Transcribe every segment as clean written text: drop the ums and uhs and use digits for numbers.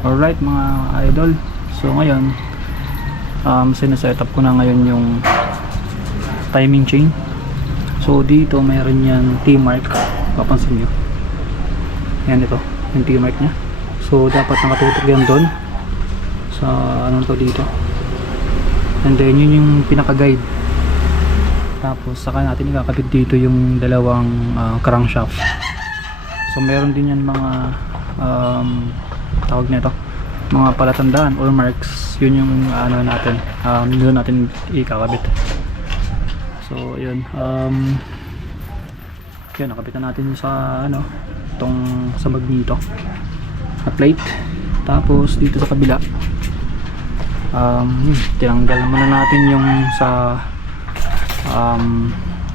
Alright mga idol, so ngayon sineset up ko na ngayon yung timing chain. So dito mayroon yan T-mark, papansin nyo yan, ito yung T-mark nya. So dapat nakatutok yan doon sa anong to dito, and then yun yung pinaka guide. Tapos saka natin ikakabit dito yung dalawang crankshaft. So meron din yan mga tawag nito, mga palatandaan or marks. Yun yung ano natin, doon natin ikakabit. So yun, yun nakabitan natin sa ano, itong sa magneto na plate. Tapos dito sa kabila tinanggal muna natin yung sa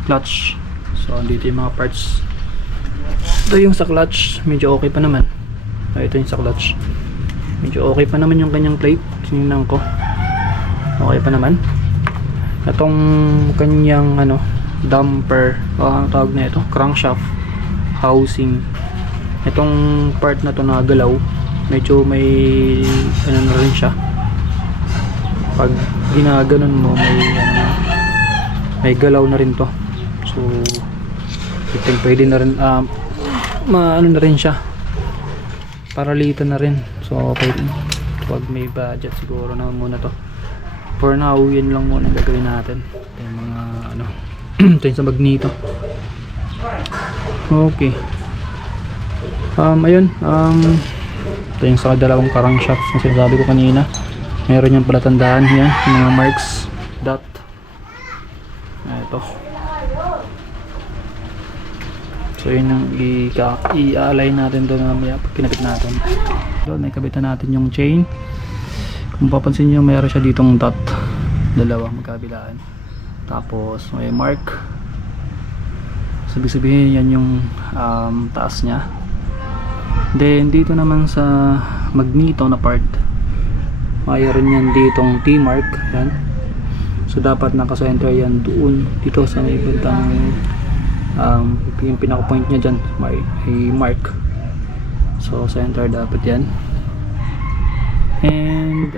clutch. So dito yung mga parts. Ito yung sa clutch, medyo okay pa naman. Ito yung sa clutch, medyo okay pa naman yung kanyang plate. Tingnan ko, okay pa naman. Itong kanyang ano, damper, ang tawag na ito, crankshaft housing, itong part na to na galaw, medyo may ano na rin siya. Pag ginaganon mo, may galaw na rin to. So pwede na rin ano na rin siya, paralito na rin. So pwede, pag may budget siguro na muna to. For now, yun lang muna gagawin natin. Ito yung mga ano ito yung sa magneto. Okay, ayun, ito yung sa dalawang crankshaft na sinasabi ko kanina. Meron yung palatandaan yan, mga marks, dot. Ito. So yun yung i-align natin doon mamaya pag kinabit natin. Doon may kabitan natin yung chain. Kung papansin nyo, mayroon siya ditong dot, dalawa magkabilaan. Tapos may mark. Sabi sabihin yan yung taas nya. Then dito naman sa magneto na part, mayroon yan ditong T-mark yan. So dapat nakasenter yan doon, dito sa may bandang yung pinaka point nya dyan, may mark. So center dapat yan. And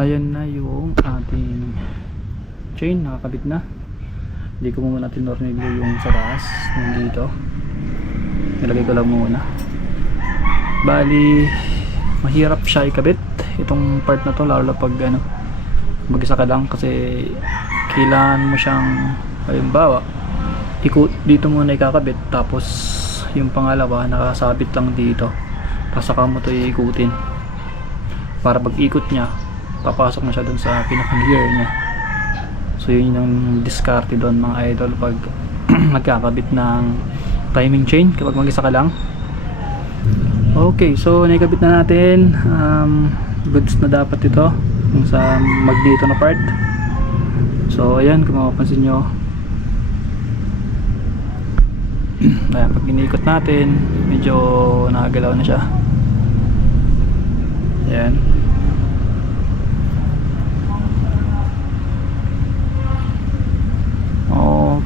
ayun na yung ating chain, nakakabit na. Hindi ko muna tinornilyo yung sa taas nandito, nilagay ko lang muna. Bali mahirap siya ikabit itong part na to, lalo pag ano, mag-isa ka lang, kasi kailangan mo siyang, halimbawa dito muna ikakabit, tapos yung pangalawa nakasabit lang dito, tapos saka mo ito iikutin para pag ikot nya papasok na siya dun sa pinaka gear nya. So yun yung diskarte doon mga idol pag magkakabit ng timing chain kapag mag-isa ka lang. Okay, so naikabit na natin. Goods na dapat ito yung sa magneto na part. So ayan, kung mapapansin nyo, ayan, pag iniikot natin medyo nakagalaw na siya. Ayan.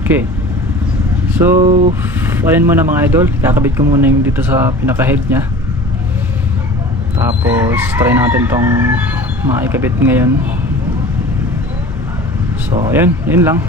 Okay, so ayan muna mga idol, kakabit ko muna yung dito sa pinaka head nya. Tapos try natin tong maikabit ngayon. So ayan, yun lang.